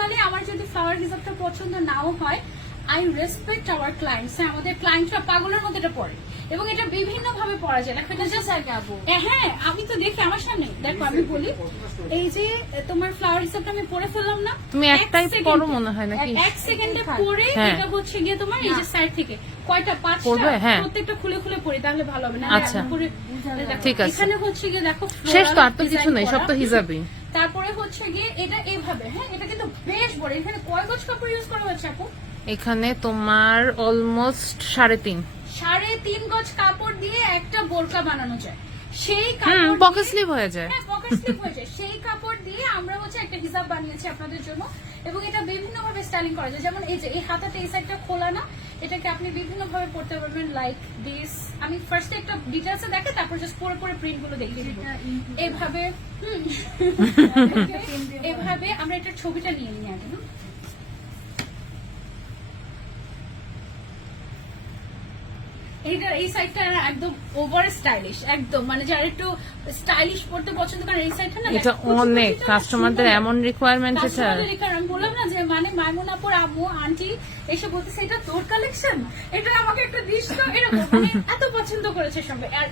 Personally আমার যদি flower হিসাবটা পছন্দ নাও হয়, আই রেসপেক্ট আওয়ার ক্লায়েন্টস। আমাদের ক্লায়েন্টরা পাগলের মধ্যে এটা পরে এবং এটা বিভিন্ন ভাবে পড়া যায়। হ্যাঁ, আমি তো দেখি আমার সামনে, দেখো আমি বলি, এই যে তোমার ফ্লাওয়ার হিসাবটা আমি পরে ফেললাম না, তুমি একটাই পড়ো মনে হয় নাকি? 1 সেকেন্ডে পরে হ্যাঁ। এটা হচ্ছে গিয়ে তোমার এই যে সাইড থেকে কয়টা, 5টা, পড়বে, হ্যাঁ। প্রত্যেকটা খুলে খুলে পড়ি, তাহলে ভালো হবে না। আচ্ছা। ঠিক আছে। এখানে হচ্ছে গিয়ে দেখো শেষ তো, floral আর তো কিছু design নেই, সব তো করা। হিসাবই। তারপরে হচ্ছে গিয়ে এটা এইভাবে, হ্যাঁ এটা কিন্তু বেশ বড়। এখানে কয় গজ কাপড় ইউজ করা হচ্ছে আপু? এখানে তোমার অলমোস্ট 3.5। 3.5 গজ কাপড় দিয়ে একটা বোরকা বানানো যায়। সেই কাপড় পকেট স্লিভ হয়ে যায়। হ্যাঁ, পকেট স্লিপ হয়ে যায়। সেই কাপড় দিয়ে আমরা হচ্ছে একটা হিসাব বানিয়েছি আপনাদের জন্য এবং এটা বিভিন্ন ভাবে স্টাইলিং করা যায়। যেমন এই যে এই হাতাটা এই সাইডটা খোলা না, এটাকে আপনি বিভিন্ন ভাবে পড়তে পারবেন, লাইক দিস। আমি ফার্স্টে একটা ডিটেইলসে দেখে তারপর জাস্ট পরে পরে প্রিন্ট গুলো দেখিয়ে দিব। এইভাবে এভাবে আমরা এটার ছবিটা নিয়ে নিই আগে। এইটা এই সাইডটা একদম ওভার স্টাইলিশ, একদম মানে যারা একটু স্টাইলিশ পড়তে পছন্দ করেন এই সাইডটা না, এটা অনেক কাস্টমারদের এমন রিকোয়ারমেন্ট এটা। কাস্টমারদের আমি বললাম না যে মানে মাইমুনাপুর আম্মু আন্টি এসে বলতেছে এটা তোর কালেকশন, এটা আমাকে একটা দিস তো, এরকম মানে এত পছন্দ করেছে সবাই। আর